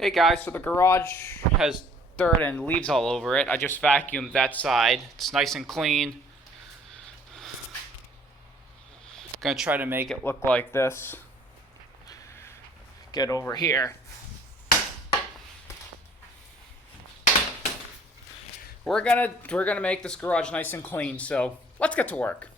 Hey guys, so the garage has dirt and leaves all over it. I just vacuumed that side. It's nice and clean. Gonna try to make it look like this. Get over here. We're gonna make this garage nice and clean, so let's get to work.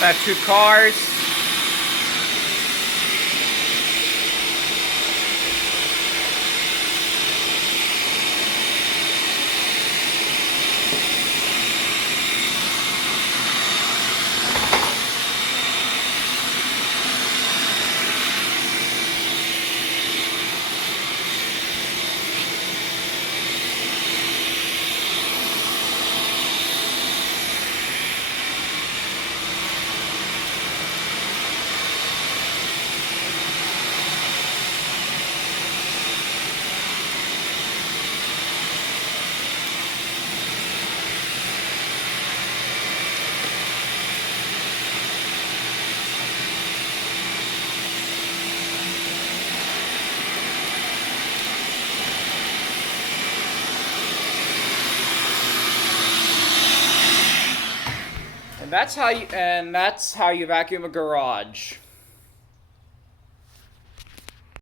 I have two cars. And that's how you vacuum a garage.